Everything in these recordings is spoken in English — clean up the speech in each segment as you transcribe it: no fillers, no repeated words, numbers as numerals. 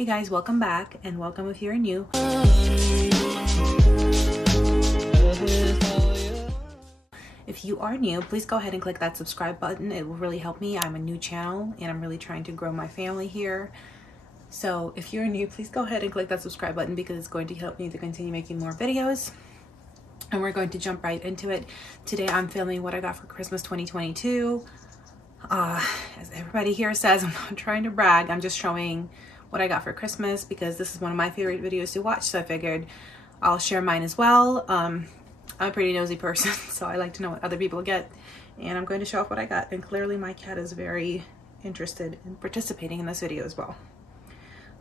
Hey guys, welcome back, and welcome if you're new. If you are new, please go ahead and click that subscribe button. It will really help me. I'm a new channel and I'm really trying to grow my family here. So if you're new, please go ahead and click that subscribe button because it's going to help me to continue making more videos. And we're going to jump right into it. Today I'm filming what I got for Christmas 2022. As everybody here says, I'm not trying to brag. I'm just showing what I got for Christmas because this is one of my favorite videos to watch. So I figured I'll share mine as well. I'm a pretty nosy person, so I like to know what other people get. And I'm going to show off what I got. And clearly my cat is very interested in participating in this video as well.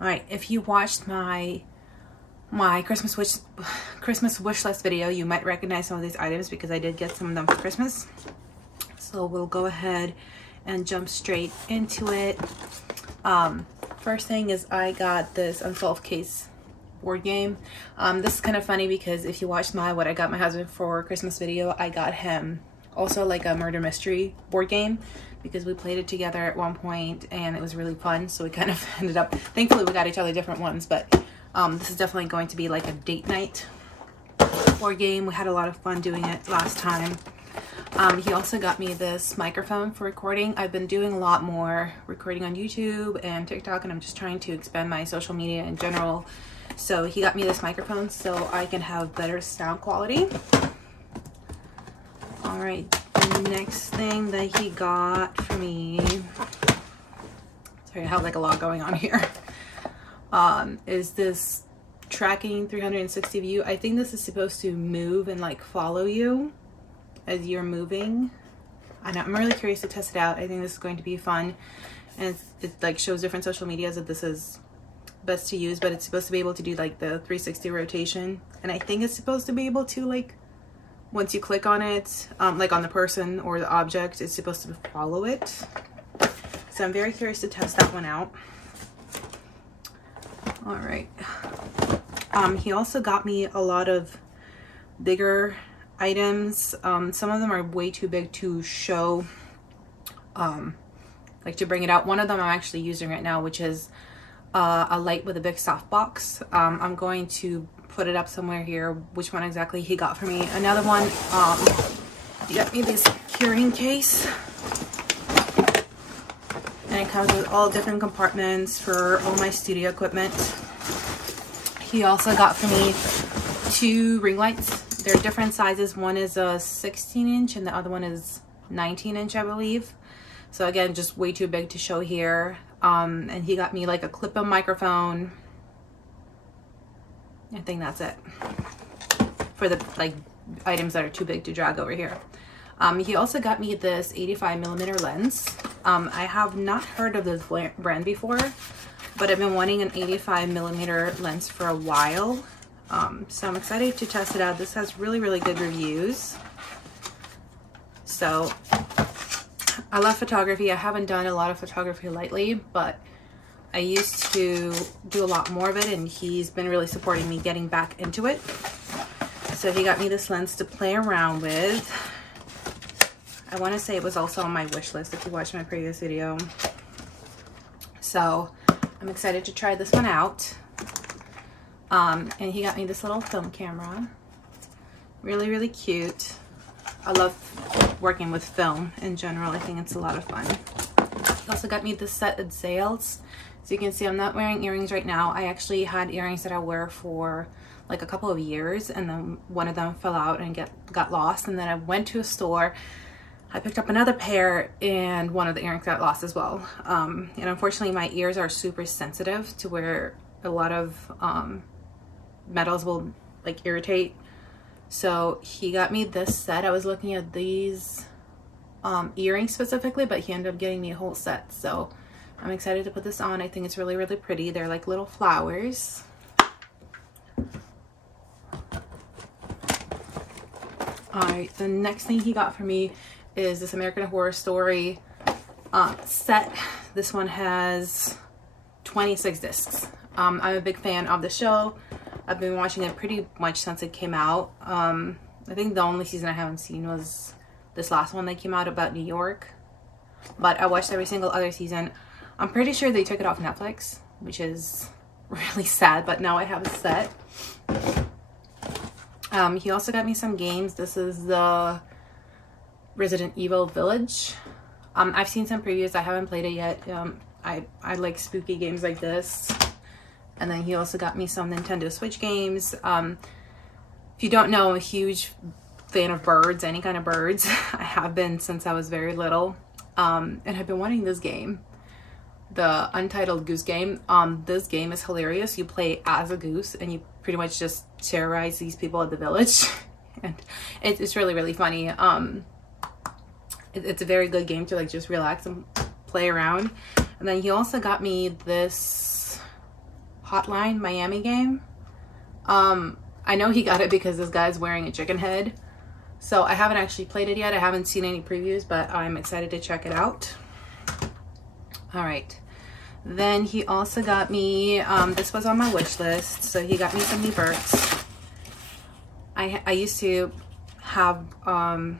All right, if you watched my Christmas wish list video, you might recognize some of these items because I did get some of them for Christmas. So we'll go ahead and jump straight into it. First thing is I got this Unsolved Case board game. This is kind of funny because if you watched my what I got my husband for Christmas video, I got him also like a murder mystery board game because we played it together at one point and it was really fun. So we kind of ended up, thankfully we got each other different ones, but this is definitely going to be like a date night board game. We had a lot of fun doing it last time. He also got me this microphone for recording. I've been doing a lot more recording on YouTube and TikTok, and I'm just trying to expand my social media in general. So he got me this microphone so I can have better sound quality. All right, the next thing that he got for me, sorry, I have like a lot going on here, is this tracking 360 view. I think this is supposed to move and like follow you as you're moving. I'm really curious to test it out. I think this is going to be fun, and it like shows different social medias that this is best to use, but it's supposed to be able to do like the 360 rotation, and I think it's supposed to be able to, like, once you click on it, like on the person or the object, it's supposed to follow it. So I'm very curious to test that one out. All right. He also got me a lot of bigger items. Some of them are way too big to show, like to bring it out. One of them I'm actually using right now, which is a light with a big softbox. I'm going to put it up somewhere here, which one exactly he got for me. Another one, he got me this carrying case, and it comes with all different compartments for all my studio equipment. He also got for me 2 ring lights. They're different sizes. One is a 16-inch and the other one is 19-inch, I believe. So again, just way too big to show here. And he got me like a clip-on microphone. I think that's it for the like items that are too big to drag over here. He also got me this 85mm lens. I have not heard of this brand before, but I've been wanting an 85mm lens for a while. So I'm excited to test it out. This has really, really good reviews. So I love photography. I haven't done a lot of photography lately, but I used to do a lot more of it, and he's been really supporting me getting back into it. So he got me this lens to play around with. I want to say it was also on my wish list if you watched my previous video. So I'm excited to try this one out. And he got me this little film camera. Really, really cute. I love working with film in general. I think it's a lot of fun. He also got me this set of Zales. So you can see I'm not wearing earrings right now. I actually had earrings that I wear for like a couple of years, and then one of them fell out and got lost. And then I went to a store, I picked up another pair, and one of the earrings got lost as well. And unfortunately my ears are super sensitive to where a lot of metals will like irritate. So he got me this set. I was looking at these earrings specifically, but he ended up getting me a whole set. So I'm excited to put this on. I think it's really, really pretty. They're like little flowers. All right, the next thing he got for me is this American Horror Story set. This one has 26 discs. I'm a big fan of the show. I've been watching it pretty much since it came out. I think the only season I haven't seen was this last one that came out about New York. But I watched every single other season. I'm pretty sure they took it off Netflix, which is really sad, but now I have a set. He also got me some games. This is the Resident Evil Village. I've seen some previews. I haven't played it yet. I like spooky games like this. And then he also got me some Nintendo Switch games. If you don't know, I'm a huge fan of birds, any kind of birds. I have been since I was very little. And I've been wanting this game, the Untitled Goose Game. This game is hilarious. You play as a goose and you pretty much just terrorize these people at the village. And it's really, really funny. It's a very good game to like just relax and play around. And then he also got me this Hotline Miami game. I know he got it because this guy's wearing a chicken head. So I haven't actually played it yet. I haven't seen any previews, but I'm excited to check it out. All right. Then he also got me, this was on my wish list. So he got me some new Burt's. I used to have, I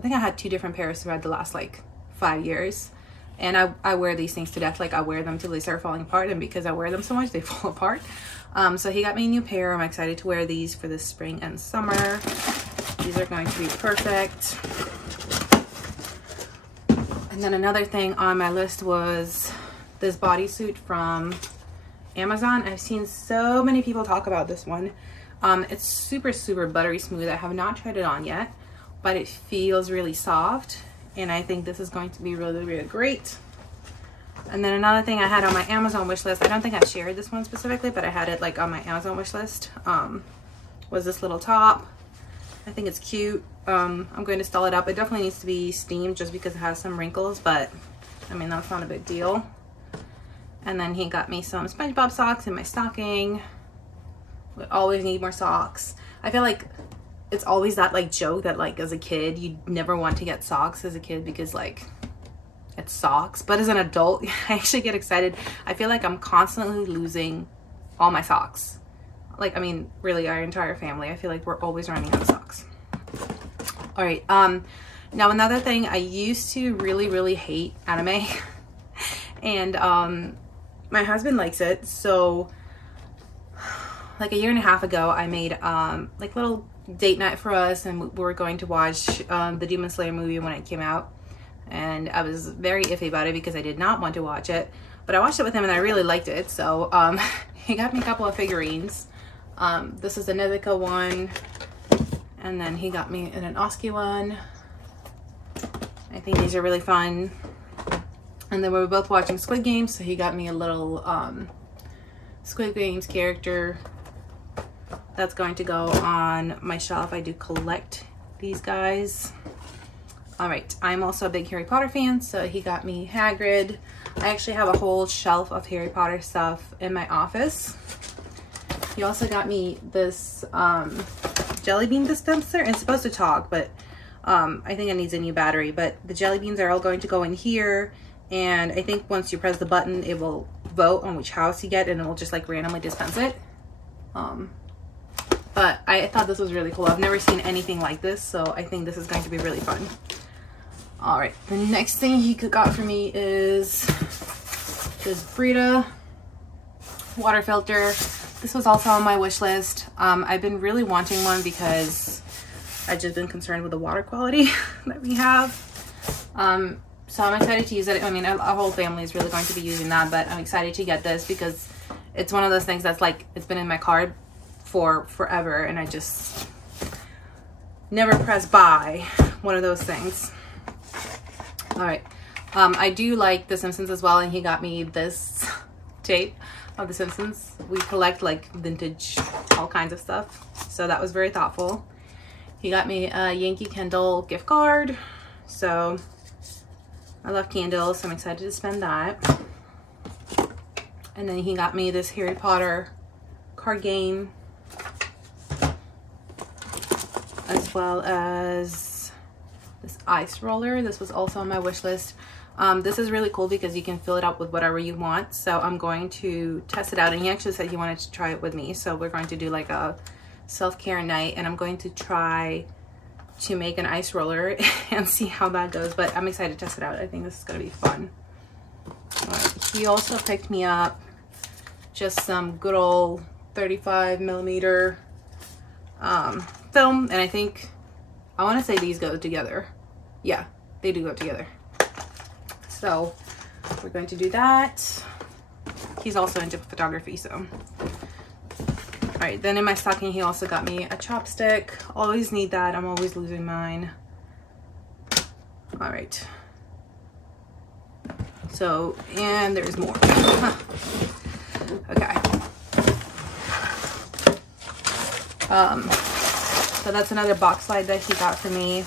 think I had 2 different pairs throughout the last like 5 years. And I wear these things to death. Like I wear them till they start falling apart. And because I wear them so much, they fall apart. So he got me a new pair. I'm excited to wear these for the spring and summer. These are going to be perfect. And then another thing on my list was this bodysuit from Amazon. I've seen so many people talk about this one. It's super, super buttery smooth. I have not tried it on yet, but it feels really soft. And I think this is going to be really, really great. And then another thing I had on my Amazon wish list, I don't think I shared this one specifically, but I had it like on my Amazon wish list, was this little top. I think it's cute. I'm going to style it up. It definitely needs to be steamed just because it has some wrinkles, but I mean, that's not a big deal. And then he got me some SpongeBob socks in my stocking. We always need more socks. I feel like it's always that like joke that like as a kid, you never want to get socks as a kid because like it's socks. But as an adult, I actually get excited. I feel like I'm constantly losing all my socks. Like, I mean, really our entire family. I feel like we're always running out of socks. All right. Now another thing, I used to really, really hate anime. And my husband likes it. So like a year and a half ago, I made like little date night for us, and we were going to watch the Demon Slayer movie when it came out. And I was very iffy about it because I did not want to watch it, but I watched it with him and I really liked it. So he got me a couple of figurines. This is a Nezuko one, and then he got me an Oski one. I think these are really fun. And then we were both watching Squid Games, so he got me a little Squid Games character that's going to go on my shelf. I do collect these guys. All right, I'm also a big Harry Potter fan, so he got me Hagrid. I actually have a whole shelf of Harry Potter stuff in my office. He also got me this jelly bean dispenser. It's supposed to talk, but I think it needs a new battery. But the jelly beans are all going to go in here, and I think once you press the button, it will vote on which house you get, and it will just like randomly dispense it. But I thought this was really cool. I've never seen anything like this, so I think this is going to be really fun. All right, the next thing he got for me is this Brita water filter. This was also on my wish list. I've been really wanting one because I've just been concerned with the water quality that we have. So I'm excited to use it. I mean, our whole family is really going to be using that, but I'm excited to get this because it's one of those things that's like, it's been in my cart for forever, and I just never press buy. One of those things. All right. I do like The Simpsons as well, and he got me this tape of The Simpsons. We collect like vintage, all kinds of stuff. So that was very thoughtful. He got me a Yankee Candle gift card. So I love candles, so I'm excited to spend that. And then he got me this Harry Potter card game, as well as this ice roller. This was also on my wish list. This is really cool because you can fill it up with whatever you want. So I'm going to test it out, and he actually said he wanted to try it with me. So we're going to do like a self-care night, and I'm going to try to make an ice roller and see how that goes. But I'm excited to test it out. I think this is going to be fun. All right. He also picked me up just some good old 35mm film, and I think I want to say these go together. Yeah, they do go together. So we're going to do that. He's also into photography, so. All right, then in my stocking, he also got me a chopstick. Always need that. I'm always losing mine. All right. So, and there's more. Okay. So that's another box slide that he got for me.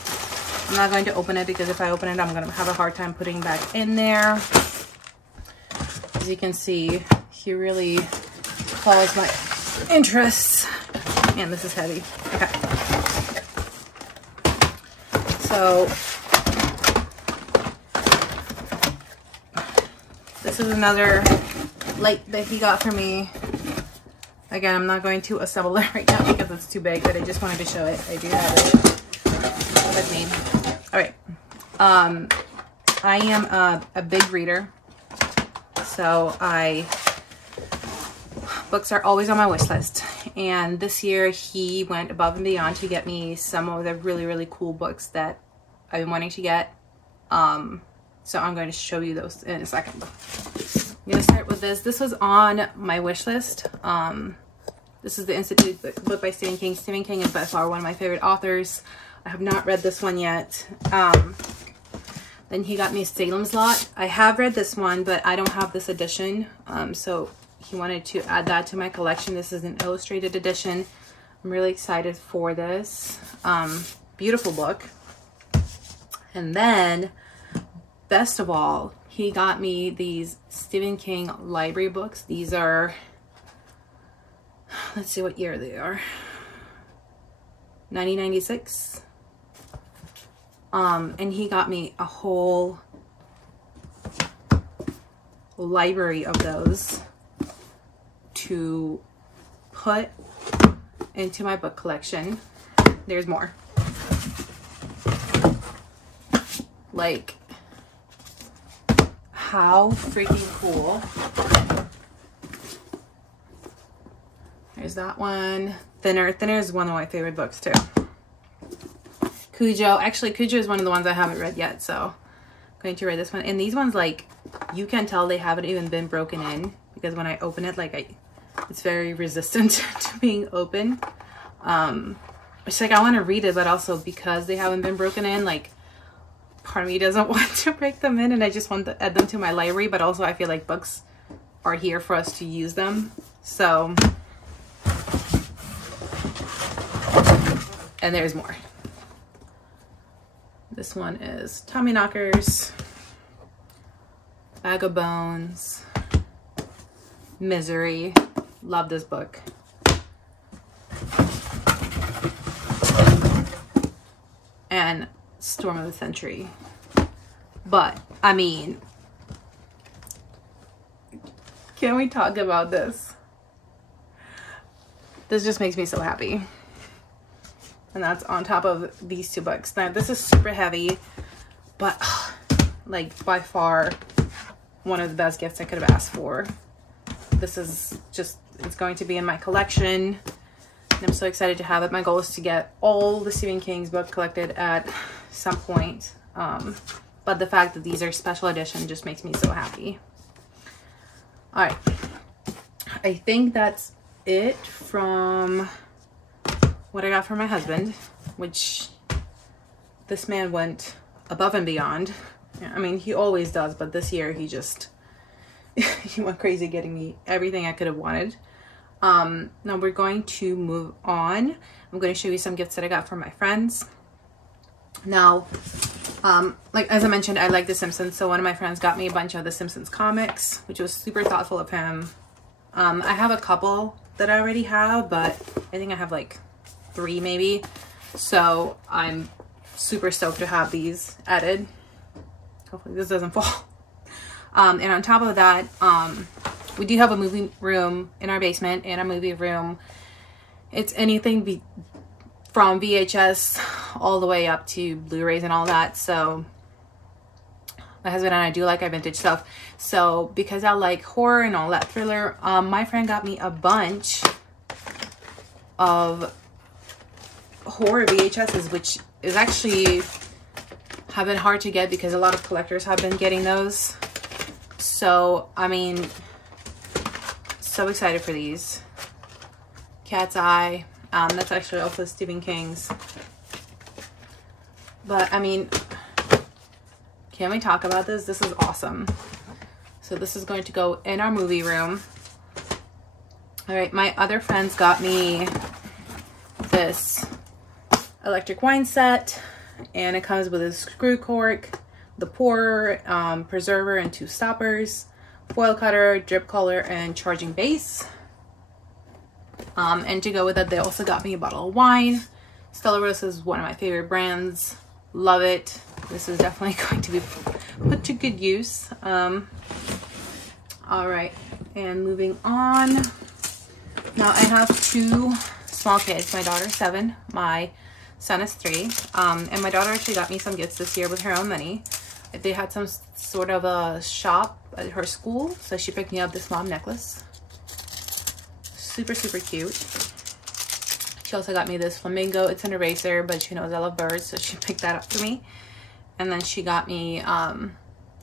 I'm not going to open it because if I open it, I'm going to have a hard time putting it back in there. As you can see, he really follows my interests. And this is heavy. Okay. So this is another light that he got for me. Again, I'm not going to assemble it right now because it's too big, but I just wanted to show it. I do have it with me. All right. I am a big reader, so books are always on my wish list. And this year he went above and beyond to get me some of the really, really cool books that I've been wanting to get. So I'm going to show you those in a second. I'm going to start with this. This was on my wish list. This is the Institute book by Stephen King. Stephen King is by far one of my favorite authors. I have not read this one yet. Then he got me Salem's Lot. I have read this one, but I don't have this edition. So he wanted to add that to my collection. This is an illustrated edition. I'm really excited for this. Beautiful book. And then, best of all, he got me these Stephen King library books. These are, let's see what year they are. 1996. And he got me a whole library of those to put into my book collection. There's more. Like, how freaking cool. There's that one. Thinner. Thinner is one of my favorite books too. Cujo. Actually, Cujo is one of the ones I haven't read yet, so I'm going to read this one. And these ones, like, you can tell they haven't even been broken in because when I open it, like, it's very resistant to being open. It's like I want to read it, but also because they haven't been broken in, like, part of me doesn't want to break them in, and I just want to add them to my library, but also I feel like books are here for us to use them. So, and there's more. This one is Tommyknockers, Bag of Bones, Misery. Love this book. And Storm of the Century. But, I mean, can we talk about this? This just makes me so happy. And that's on top of these two books. Now, this is super heavy, but like by far one of the best gifts I could have asked for. This is just, it's going to be in my collection. And I'm so excited to have it. My goal is to get all the Stephen King's book collected at some point. But the fact that these are special edition just makes me so happy. All right. I think that's it from what I got from my husband, which this man went above and beyond. I mean, he always does, but this year he just, he went crazy getting me everything I could have wanted. Now we're going to move on. I'm going to show you some gifts that I got from my friends. Now, like as I mentioned, I like The Simpsons, so one of my friends got me a bunch of The Simpsons comics, which was super thoughtful of him. I have a couple that I already have, but I think I have like 3 maybe. So I'm super stoked to have these added. Hopefully this doesn't fall. And on top of that, we do have a movie room in our basement and a movie room. It's anything from VHS all the way up to Blu-rays and all that. So my husband and I do like our vintage stuff. So because I like horror and all that thriller, my friend got me a bunch of horror VHSs, which is actually have been hard to get because a lot of collectors have been getting those. So I mean, so excited for these. Cat's Eye, that's actually also Stephen King's. But I mean, can we talk about this? This is awesome. So this is going to go in our movie room. All right, my other friends got me this electric wine set, and it comes with a screw cork, the pourer, preserver, and 2 stoppers, foil cutter, drip color, and charging base. And to go with it, they also got me a bottle of wine. Stella Rosa is one of my favorite brands. Love it. This is definitely going to be put to good use. All right, and moving on. Now I have 2 small kids. My daughter's 7, my son is 3. And my daughter actually got me some gifts this year with her own money. They had some sort of a shop at her school, so she picked me up this mom necklace. Super, super cute. She also got me this flamingo. It's an eraser, but she knows I love birds, so she picked that up for me. And then she got me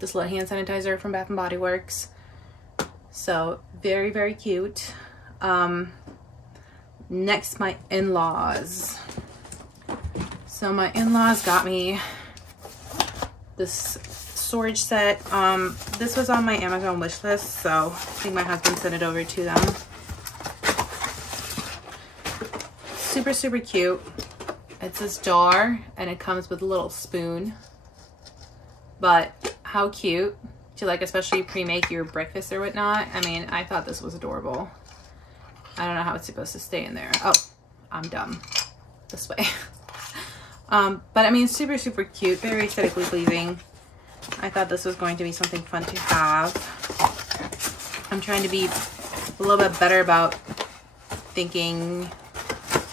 this little hand sanitizer from Bath & Body Works. So very, very cute. Next, my in-laws. So my in-laws got me this storage set. This was on my Amazon wish list, so I think my husband sent it over to them. Super, super cute. It's this jar, and it comes with a little spoon. But how cute to, like, especially pre-make your breakfast or whatnot. I mean, I thought this was adorable. I don't know how it's supposed to stay in there. Oh, I'm dumb. This way. But I mean, super, super cute. Very aesthetically pleasing. I thought this was going to be something fun to have. I'm trying to be a little bit better about thinking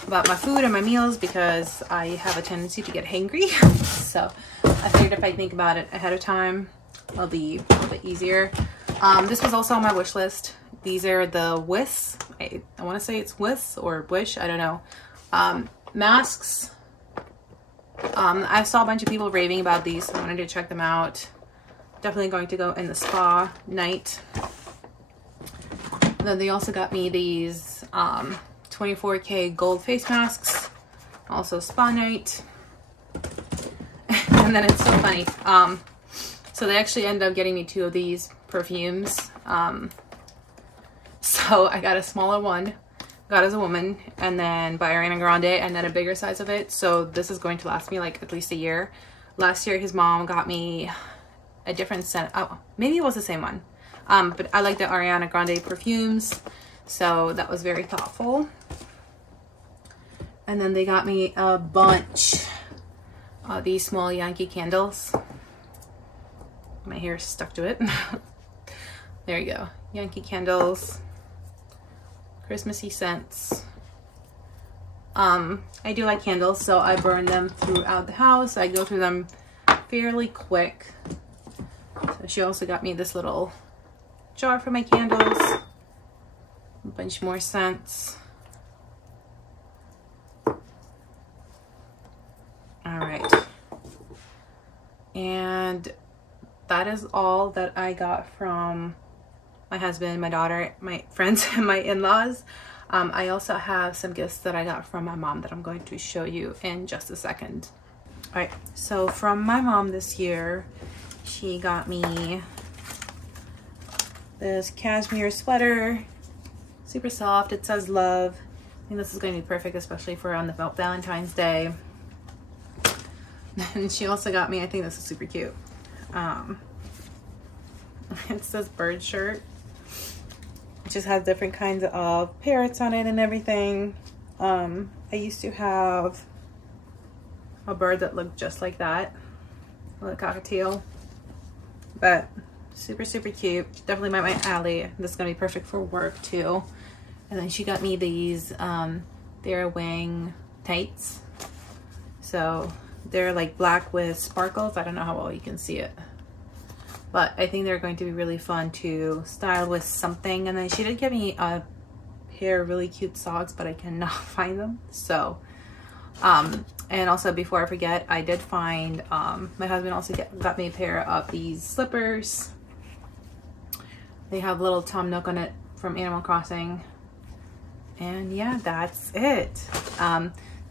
about my food and my meals because I have a tendency to get hangry. So I figured if I think about it ahead of time, it'll be a little bit easier. This was also on my wish list. These are the Wish. I want to say it's Wish or Wish. I don't know. Masks. I saw a bunch of people raving about these, so I wanted to check them out. Definitely going to go in the spa night. Then they also got me these 24K gold face masks. Also spa night. And then it's so funny. So they actually ended up getting me 2 of these perfumes. So I got a smaller one, got as a woman, and then by Ariana Grande, and then a bigger size of it. So this is going to last me like at least a year. Last year his mom got me a different scent. Oh, maybe it was the same one. But I like the Ariana Grande perfumes, so that was very thoughtful. And then they got me a bunch of these small Yankee candles. My hair is stuck to it. There you go. Yankee candles. Christmassy scents. I do like candles, so I burn them throughout the house. I go through them fairly quick. So she also got me this little jar for my candles. A bunch more scents. All right. And that is all that I got from my husband, my daughter, my friends, and my in-laws. I also have some gifts that I got from my mom that I'm going to show you in just a second. All right, so from my mom this year, she got me this cashmere sweater, super soft. It says love. I think this is going to be perfect, especially for on the Valentine's Day. And she also got me, I think this is super cute. It's this bird shirt. It just has different kinds of parrots on it and everything. I used to have a bird that looked just like that, a little cockatiel, but super, super cute. Definitely my alley. This is gonna be perfect for work too. And then she got me these They're wing tights. So they're like black with sparkles. I don't know how well you can see it. but I think they're going to be really fun to style with something. And then she did give me a pair of really cute socks, but I cannot find them. So and also, before I forget, I did find my husband also got me a pair of these slippers. They have little Tom Nook on it from Animal Crossing. And yeah, that's it.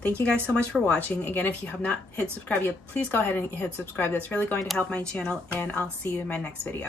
Thank you guys so much for watching. Again, if you have not hit subscribe yet, please go ahead and hit subscribe. That's really going to help my channel, and I'll see you in my next video.